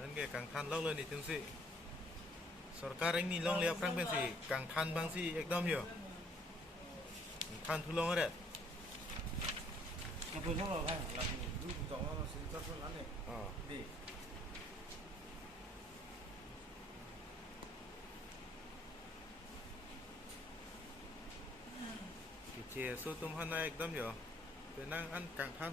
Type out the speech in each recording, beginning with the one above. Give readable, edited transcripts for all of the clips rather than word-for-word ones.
นั้นแกกังทันเล่าเลยนี่ถึงสิसरकार ini long liap rang pensi kang than bang si ekdom yo than thulong re Mà tôi nói là phải là lúc chọn nó sẽ rất là này. Đi. che so tum hana ekdom yo penang an kang than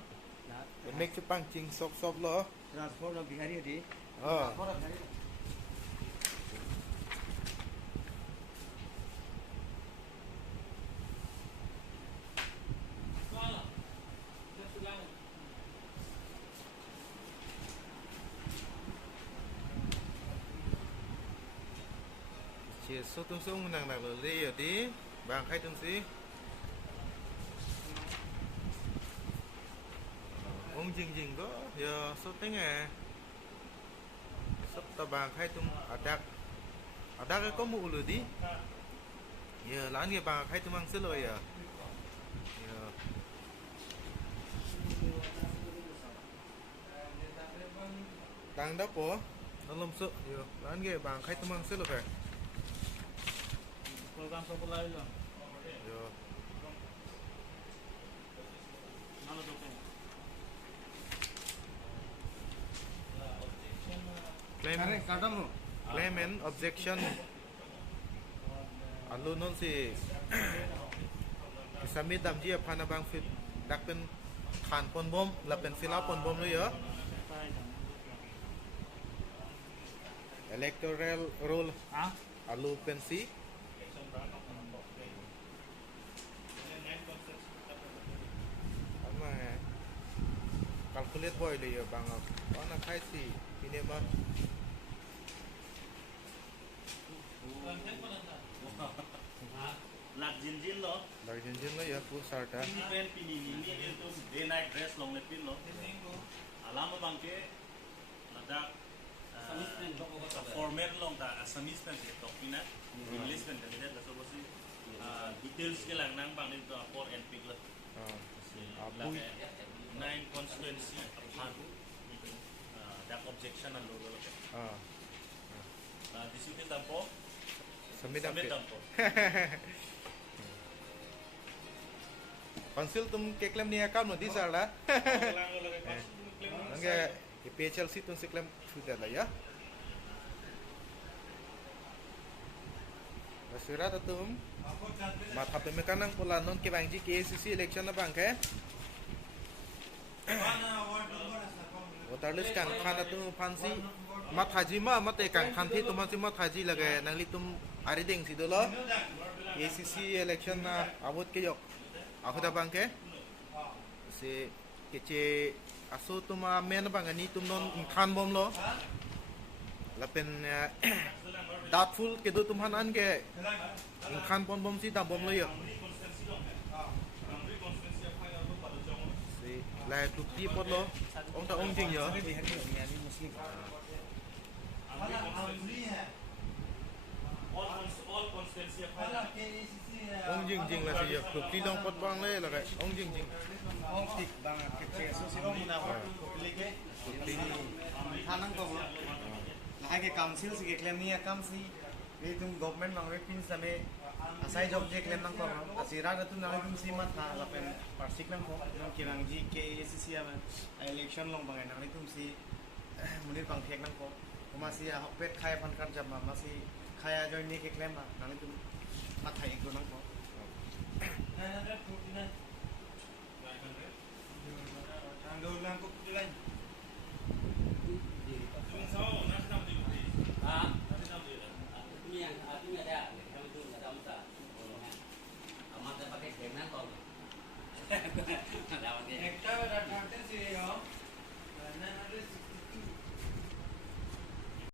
mek chupang ching sok sok lo Transport là bihari đi. ờ Transport là bihari. che so tum sung nang nang le yo di bang khai tum si ông jing jing go yo so teng à sắp ta bang khai tum adak ko mu lu di yo lan ge bang khai tum ang se lo ya yo tang da po nó lom so yo lan ge bang khai tum ang se lo ka Program popular lo. yo Mana tu kan? claim Kadam ho. claimant objection alu non si submit dam ji phana bang fit dak pen khan pon bom la pen sila pon bom lo yo electoral roll Hả? alu pen si ama calculate boy le yo bang ko na khai si ini ma Lag jin lo, lag jin jin lo yo pu sarta ini pen pini ini itu day night dress long lepin lo. Alam bangke, ada format long ta Assamese pen sih, topina, English pen kan tidak so bosi details ke lang nang bang itu for and pick lah. apu Nine constituency upon that objection and lo. ah This is the po, submit dam submit po. konsil tum ke claim ni account di sarla nangge PHLC tum si claim sudah lah ya Surat tum matap mekanang pula non ke bangji KCC election na bangke voter list kan khana tum fansi mat haji ma mate kan khanthi tum si mat haji lage nangli tum ari ding si dolo KCC election na abot ke yok aku dah bangke si kece asu tuma men bangani tum non khan bom lo lapen doubtful ke do tum hanan ke khan pon bom si dam bom lo yo si la tu ti pot lo ong ta ong jing yo Bihari ho, bihari Muslim. All constituency of ong jing jing la si yo tu ti long pot bang le la kai ong jing jing Ong tik bang kece so si ong na ho. Pilih ti Thanang ko ho. Lahat के काउंसिल से क्लेम नहीं है कम सी ये तुम गवर्नमेंट मांगे पिन समय asai job je claim nang ko asira ga tu na tum si ma tha la pen parsik nang ko nang kirang ji ke ACC election long bangai nang tum si munir pang thek nang ko kuma si hok pet khai pan kan jam ma si khaya join ni ke claim ma nang tum ma thai ek nang ko